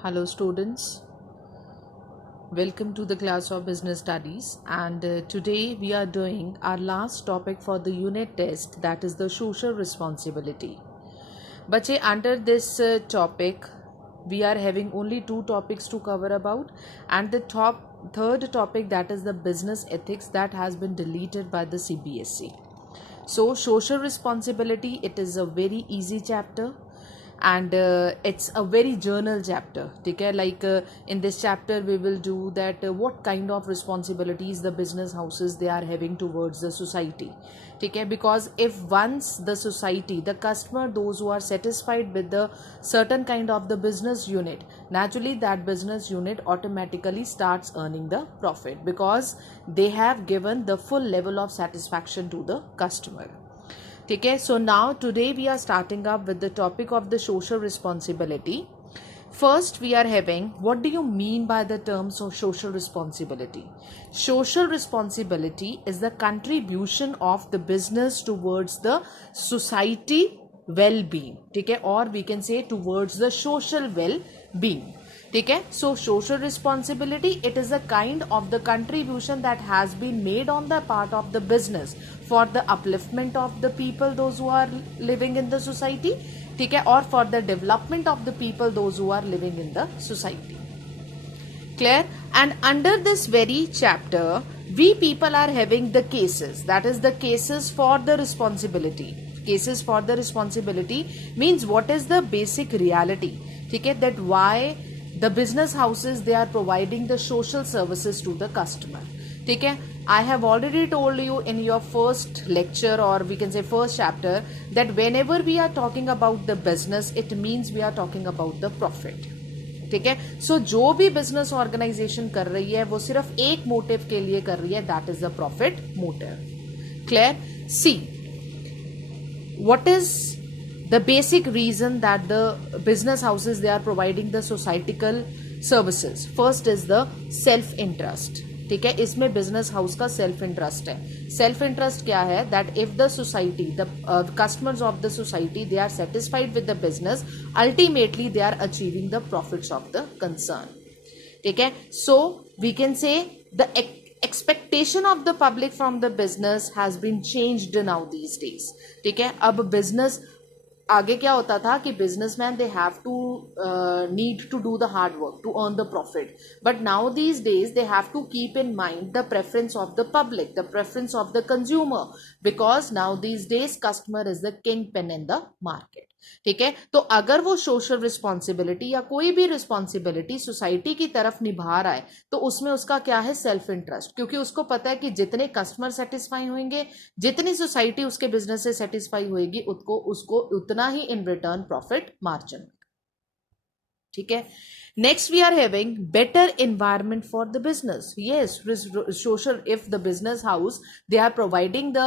Hello, students. Welcome to the class of business studies. And today we are doing our last topic for the unit test, that is the social responsibility. Bache, under this topic, we are having only two topics to cover about, and the third topic, that is the business ethics, that has been deleted by the CBSE. So social responsibility, it is a very easy chapter, and it's a very journal chapter. Okay, like in this chapter we will do that what kind of responsibilities the business houses they are having towards the society. Okay, because if once the society, the customer, those who are satisfied with the certain kind of the business unit, naturally that business unit automatically starts earning the profit because they have given the full level of satisfaction to the customer. Okay, so now today we are starting up with the topic of the social responsibility. First, we are having, what do you mean by the terms of social responsibility? Social responsibility is the contribution of the business towards the society well-being. Okay, or we can say towards the social well-being. Okay, so social responsibility, it is a kind of the contribution that has been made on the part of the business for the upliftment of the people, those who are living in the society, okay, or for the development of the people, those who are living in the society. Clear? And under this very chapter, we people are having the cases, that is the cases for the responsibility. Cases for the responsibility means what is the basic reality, okay, that why the business houses they are providing the social services to the customer. Okay, I have already told you in your first lecture, or we can say first chapter, that whenever we are talking about the business, it means we are talking about the profit. ठीक है, सो जो भी business organisation कर रही है वो सिर्फ एक मोटिव के लिए कर रही है, that is the profit motive. Clear? See, what is the basic reason that the business houses they are providing the societal services? First is the self interest. ठीक है, इसमें बिजनेस हाउस का सेल्फ इंटरेस्ट है. Self interest क्या है? That if the society, the customers of the society they are satisfied with the business, ultimately they are achieving the profits of the concern. ठीक है, so we can say the expectation of the public from the business has been changed now these days. ठीक है, अब business आगे क्या होता था कि businessman they have to need to do the hard work to earn the profit, but now these days they have to keep in mind the preference of the public, the preference of the consumer, because now these days customer is the kingpin in the market. ठीक है, तो अगर वो social responsibility या कोई भी responsibility society की तरफ निभा रहा है तो उसमें उसका क्या है? सेल्फ इंटरेस्ट, क्योंकि उसको पता है कि जितने कस्टमर सेटिस्फाई होंगे, जितनी सोसाइटी उसके बिजनेस से सेटिस्फाई होगी, उसको उतना ही इन रिटर्न प्रॉफिट मार्जिन. ठीक है, next we are having better environment for the business. Yes, social, if the business house they are providing the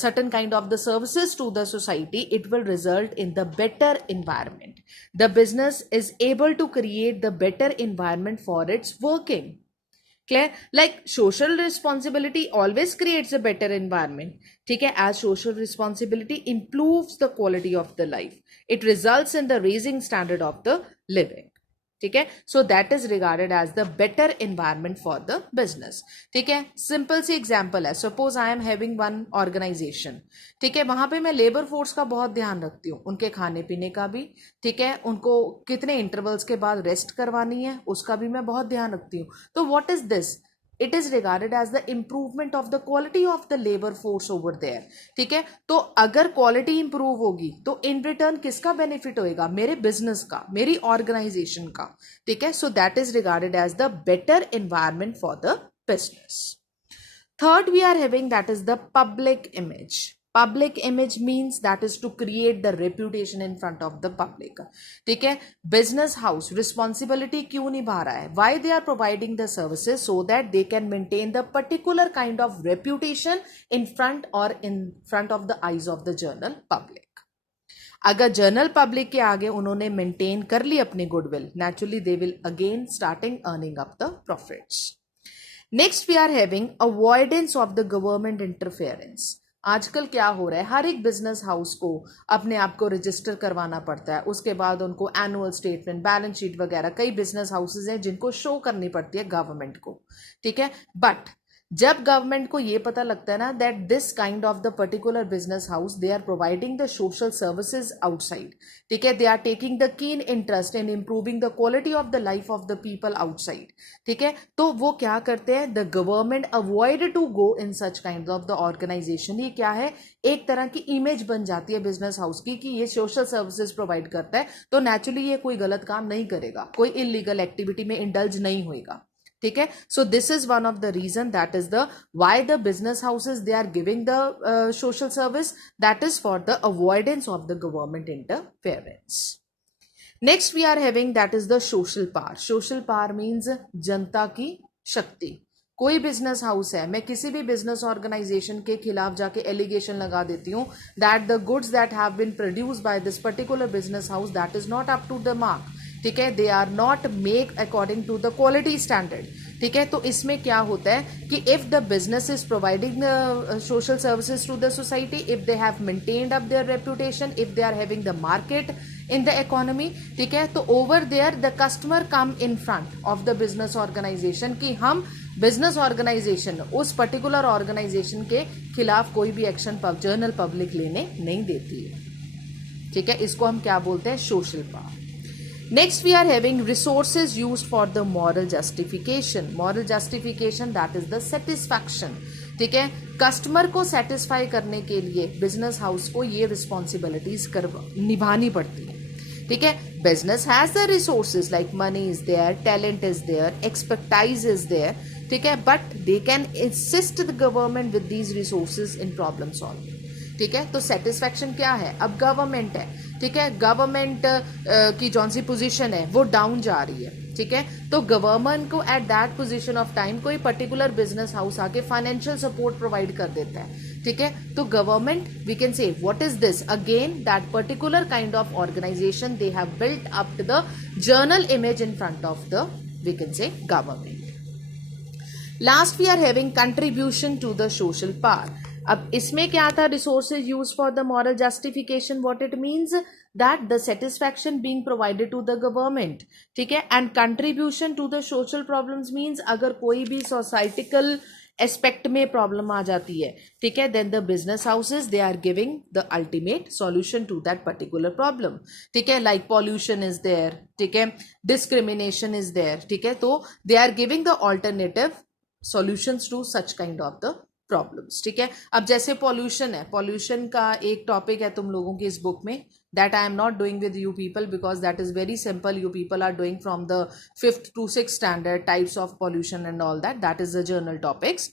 certain kind of the services to the society, it will result in the better environment. The business is able to create the better environment for its working. Clear? Like social responsibility always creates a better environment. ठीक है, as social responsibility improves the quality of the life, it results in the raising standard of the living. ठीक है, so that is regarded as the better environment for the business. ठीक है, simple सी example है, suppose I am having one organization. ठीक है, वहां पे मैं लेबर फोर्स का बहुत ध्यान रखती हूँ, उनके खाने पीने का भी. ठीक है, उनको कितने इंटरवल्स के बाद रेस्ट करवानी है उसका भी मैं बहुत ध्यान रखती हूँ. तो what is this? It is regarded as the improvement of the quality of the labour force over there. ठीक है, तो अगर क्वालिटी इंप्रूव होगी तो इन रिटर्न किसका बेनिफिट होएगा? मेरे बिजनेस का, मेरी ऑर्गेनाइजेशन का. ठीक है, so that is regarded as the better environment for the business. Third we are having, that is the public image. Public image means that is to create the reputation in front of the public. ठीक है, business house responsibility क्यों निभा रहा है? Why they are providing the services? So that they can maintain the particular kind of reputation in front or in front of the eyes of the general public. अगर general public के आगे उन्होंने maintain कर ली अपनी goodwill, naturally they will again starting earning up the profits. Next we are having avoidance of the government interference. आजकल क्या हो रहा है, हर एक बिजनेस हाउस को अपने आप को रजिस्टर करवाना पड़ता है, उसके बाद उनको एनुअल स्टेटमेंट, बैलेंस शीट वगैरह, कई बिजनेस हाउसेज हैं जिनको शो करनी पड़ती है गवर्नमेंट को, ठीक है। बट जब गवर्नमेंट को ये पता लगता है ना that this kind of the particular business house they are providing the social services outside, ठीक है, they are taking the keen interest in improving the quality of the life of the people outside, ठीक है, तो वो क्या करते हैं, the government avoid to go in such kind of the organization. ये क्या है, एक तरह की इमेज बन जाती है बिजनेस हाउस की कि ये सोशल सर्विसेज प्रोवाइड करता है, तो नेचुरली ये कोई गलत काम नहीं करेगा, कोई इलीगल एक्टिविटी में इंडल्ज नहीं होएगा, ठीक है। So this is one of the reason, that is the why the business houses they are giving the social service, that is for the avoidance of the government interference. Next we are having that is the social power. Social power means जनता की शक्ति। कोई business house है, मैं किसी भी business organisation के खिलाफ जाके एलिगेशन लगा देती हूँ that the goods that have been produced by this particular business house that is not up to the mark, ठीक है, they are not make according to the quality standard, ठीक है। तो इसमें क्या होता है कि if the business is providing social services to the society, if they have maintained up their reputation, if they are having the market in the economy, ठीक है, तो over there the customer come in front of the business organization कि हम business organization उस particular organization के खिलाफ कोई भी एक्शन जर्नल पब्लिक लेने नहीं देती है, ठीक है। इसको हम क्या बोलते हैं, social power. Next we are having resources used for the moral justification. Moral justification that is the satisfaction, ठीक है। कस्टमर को सेटिस्फाई करने के लिए बिजनेस हाउस को ये रिस्पॉन्सिबिलिटीज निभानी पड़ती है, ठीक है। Business has the resources like money is there, talent is there, expertise is there, ठीक है, but they can assist the government with these resources in problem solving, ठीक है। तो सेटिस्फैक्शन क्या है, अब गवर्नमेंट है, ठीक है, गवर्नमेंट की जौन सी पोजीशन है वो डाउन जा रही है, ठीक है, तो गवर्नमेंट को at that position of time कोई पर्टिकुलर बिजनेस हाउस आके फाइनेंशियल सपोर्ट प्रोवाइड कर देता है, ठीक है, तो government we can say what is this, again that particular kind of organization they have built up the general image in front of the we can say government. Last we are having contribution to the social power. अब इसमें क्या था, resources use for the moral justification, what it means that the satisfaction being provided to the government, ठीक है, and contribution to the social problems means अगर कोई भी societal aspect में प्रॉब्लम आ जाती है, ठीक है, then the business houses they are giving the ultimate solution to that particular problem, ठीक है, लाइक पॉल्यूशन इज देयर, ठीक है, डिस्क्रिमिनेशन इज देयर, ठीक है, तो they are giving the alternative solutions to such kind of the problems, ठीक है। अब जैसे पॉल्यूशन है, पॉल्यूशन का एक टॉपिक है तुम लोगों की इस बुक में, that I am not doing with you people because that is very simple, you people are doing from the 5th to 6th standard, types of pollution and all that is the general topics,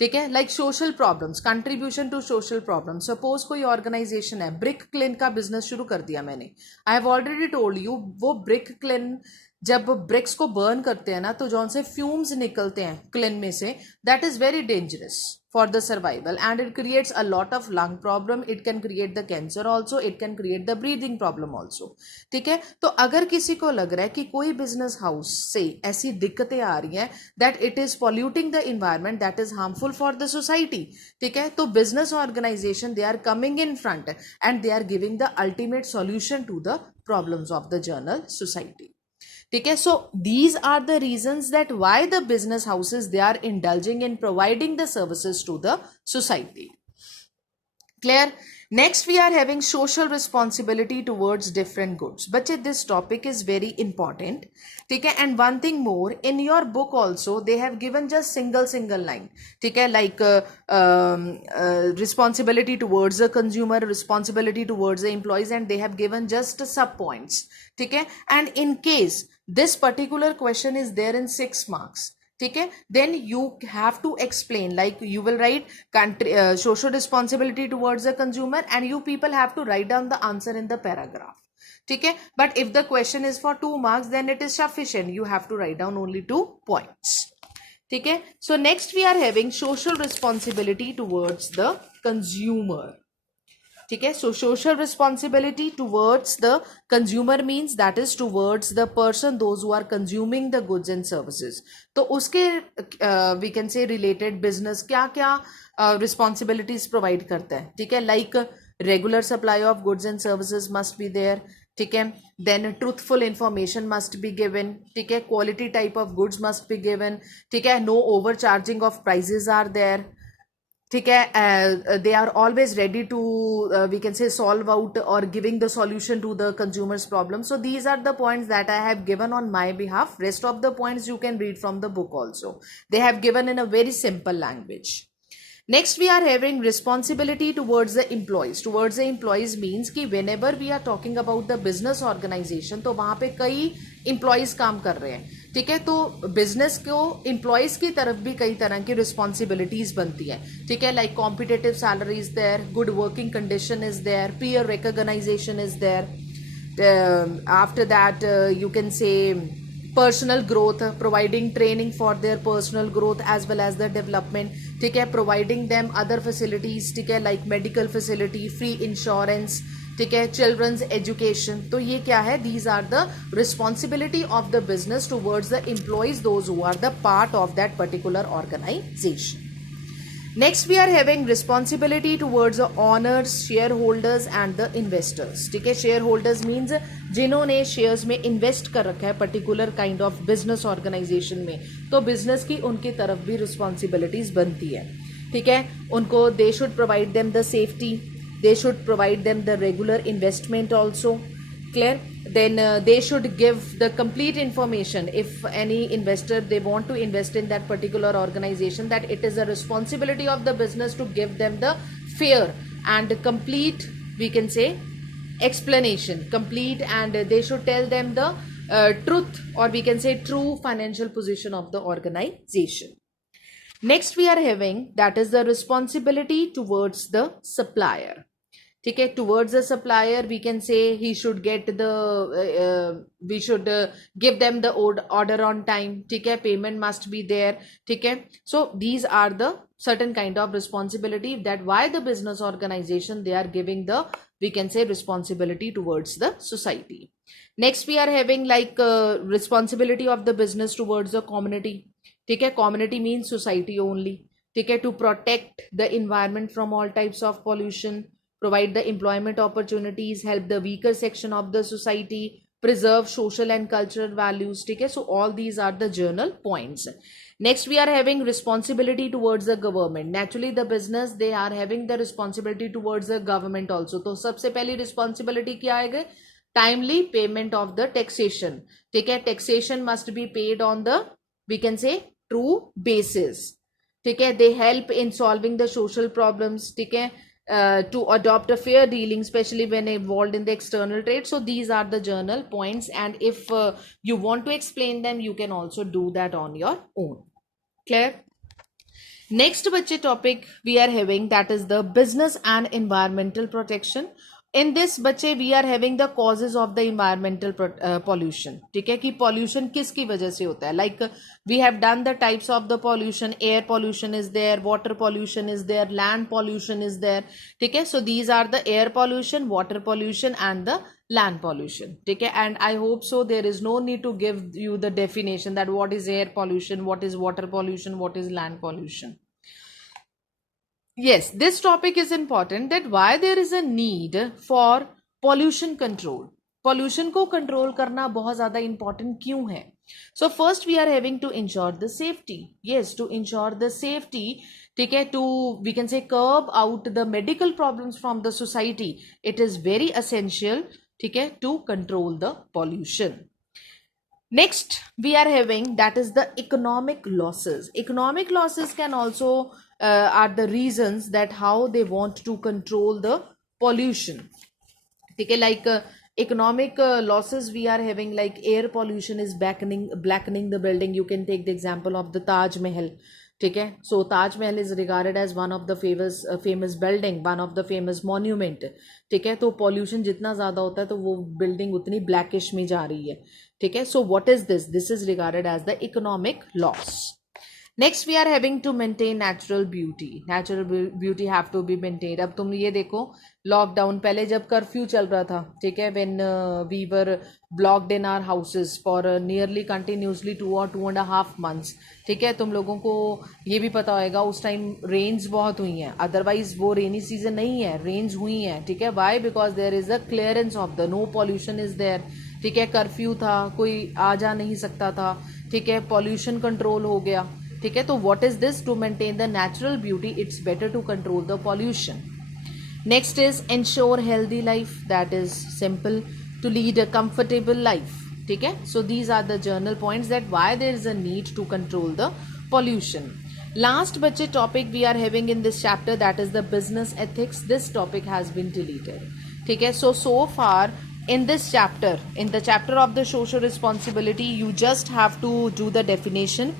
ठीक है, like social problems, contribution to social problem. Suppose कोई organization है, brick kiln का business शुरू कर दिया मैंने, I have already told you, वो ब्रिक क्लिन जब ब्रिक्स को बर्न करते हैं ना तो जौन से फ्यूम्स निकलते हैं क्लिन में से, that is very dangerous for the survival and it creates a lot of lung problem, it can create the cancer also, it can create the breathing problem also, ठीक है। तो अगर किसी को लग रहा है कि कोई बिजनेस हाउस से ऐसी दिक्कतें आ रही हैं that it is polluting the environment, that is harmful for the society, ठीक है, तो business organization they are coming in front and they are giving the ultimate solution to the problems of the general society, ठीक है। So these are the reasons that why the business houses they are indulging in providing the services to the society, clear. Next we are having social responsibility towards different goods. बच्चे this topic is very important, ठीक है, and one thing more, in your book also they have given just single line, ठीक है, like responsibility towards the consumer, responsibility towards the employees, and they have given just sub points, ठीक है, and in case this particular question is there in 6 marks, ठीक है, then you have to explain, like you will write country social responsibility towards the consumer and you people have to write down the answer in the paragraph, ठीक है, but if the question is for 2 marks then it is sufficient, you have to write down only 2 points, ठीक है। So next we are having social responsibility towards the consumer. ठीक है. So social responsibility towards the consumer means that is towards the person, those who are consuming the goods and services. तो उसके we can say related business क्या क्या responsibilities provide करता है. ठीक है. Like regular supply of goods and services must be there. ठीक है. Then truthful information must be given. ठीक है. Quality type of goods must be given. ठीक है. No overcharging of prices are there. ठीक है. They are always ready to we can say solve out or giving the solution to the consumer's problem. So these are the points that I have given on my behalf. Rest of the points you can read from the book also. They have given in a very simple language. Next we are having responsibility towards the employees. Towards the employees means कि whenever we are talking about the business organization, तो वहाँ पे कई employees काम कर रहे हैं. ठीक है. तो बिजनेस को एम्प्लॉयज की तरफ भी कई तरह की रिस्पॉन्सिबिलिटीज बनती है. ठीक है. Like competitive salary is there, good working condition is there, peer recognition is there. After that you can say personal growth, providing training for their personal growth as well as their development. ठीक है. providing them other facilities. ठीक है. like medical facility, free insurance. ठीक है. Children's education. तो ये क्या है? These are the responsibility of the business towards the employees, those who are the part of that particular organization. Next we are having responsibility towards the owners, share holders and the investors. ठीक है. Share holders means जिन्होंने shares में invest कर रखा है particular kind of business organization में, तो business की उनकी तरफ भी रिस्पॉन्सिबिलिटीज बनती है. ठीक है. उनको they should provide them the safety. They should provide them the regular investment also. Clear? Then they should give the complete information if any investor they want to invest in that particular organization, that it is a responsibility of the business to give them the fair and complete, we can say, explanation, complete, and they should tell them the truth, or we can say true financial position of the organization. Next we are having that is the responsibility towards the supplier. ठीक है. towards the supplier we can say he should get the we should give them the order on time. ठीक है. payment must be there. ठीक है. so these are the certain kind of responsibility that why the business organization they are giving the, we can say, responsibility towards the society. Next we are having like responsibility of the business towards the community. ठीक है. community means society only. ठीक है. to protect the environment from all types of pollution, provide the employment opportunities, help the weaker section of the society, preserve social and cultural values. ठीक है. so all these are the journal points. Next we are having responsibility towards the government. Naturally the business they are having the responsibility towards the government also. तो सबसे पहली responsibility क्या आएगा? timely payment of the taxation. ठीक है. taxation must be paid on the, we can say, true basis. ठीक है. they help in solving the social problems. ठीक है. To adopt a fair dealing, especially when involved in the external trade. So these are the journal points, and if you want to explain them, you can also do that on your own. Clear? Next बच्चे topic we are having that is the business and environmental protection. In this बच्चे we are having the causes of the environmental pollution. ठीक है. कि pollution किसकी वजह से होता है? Like we have done the types of the pollution. Air pollution is there, water pollution is there, land pollution is there. ठीक है. so these are the air pollution, water pollution and the land pollution. ठीक है. and I hope so there is no need to give you the definition that what is air pollution, what is water pollution, what is land pollution. Yes, this topic is important, that why there is a need for pollution control. Pollution को control करना बहुत ज़्यादा important क्यों है? So first we are having to ensure the safety. Yes, to ensure the safety. ठीक है. to, we can say, curb out the medical problems from the society. It is very essential. ठीक है. to control the pollution. Next we are having that is the economic losses. Economic losses can also are the reasons that how they want to control the pollution. ठीक है. like economic losses we are having like air pollution is blackening the building. You can take the example of the Taj Mahal. ठीक है. so Taj Mahal is regarded as one of the famous building, one of the famous monument. ठीक है. तो pollution जितना ज़्यादा होता है तो वो building उतनी blackish में जा रही है. ठीक है. so what is this? This is regarded as the economic loss. Next we are having to maintain natural beauty. Natural beauty have to be maintain. अब तुम ये देखो, लॉकडाउन पहले जब कर्फ्यू चल रहा था, ठीक है, when we were blocked in our houses for nearly continuously 2 or 2.5 months. ठीक है, तुम लोगों को ये भी पता होगा उस टाइम रेन्स बहुत हुई हैं. अदरवाइज वो रेनी सीजन नहीं है, रेन्स हुई हैं. ठीक है, why? Because there is a clearance of the, no pollution is there. ठीक है, कर्फ्यू था, कोई आ जा नहीं सकता था. ठीक है, पॉल्यूशन कंट्रोल हो गया. ठीक है, तो what is this? To maintain the natural beauty it's better to control the pollution. Next is ensure healthy life. That is simple, to lead a comfortable life. ठीक है, so these are the general points that why there is a need to control the pollution. Last बच्चे topic we are having in this chapter, that is the business ethics. This topic has been deleted. ठीक है, so far in this chapter, in the chapter of the social responsibility, you just have to do the definition.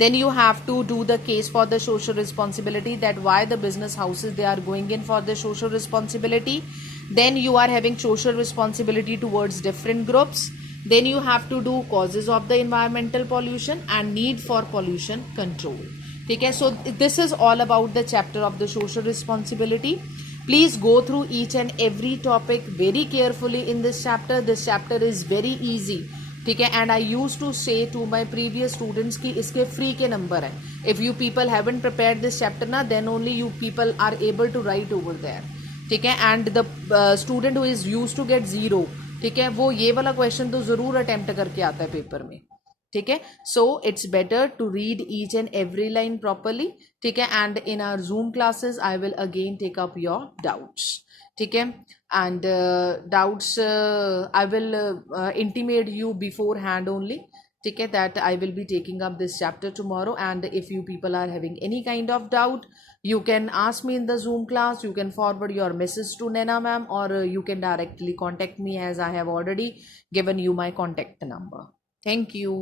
Then you have to do the case for the social responsibility, that why the business houses they are going in for the social responsibility. Then you are having social responsibility towards different groups. Then you have to do causes of the environmental pollution and need for pollution control. ठीक है, so this is all about the chapter of the social responsibility. Please go through each and every topic very carefully in this chapter. This chapter is very easy. ठीक है, and I used to say to my previous students कि इसके free के number हैं. If you people haven't prepared this chapter ना, then only you people are able to write over there. ठीक है, and the student who is used to get 0, ठीक है, वो ये वाला क्वेश्चन तो ज़रूर अटेम्प्ट करके आता है पेपर में. ठीक है, so it's better to read each and every line properly. ठीक है, and in our Zoom classes I will again take up your doubts. ठीक है, and doubts I will intimate you beforehand only. ठीक है, that I will be taking up this chapter tomorrow. And if you people are having any kind of doubt, you can ask me in the Zoom class. You can forward your message to Nena ma'am, or you can directly contact me, as I have already given you my contact number. Thank you.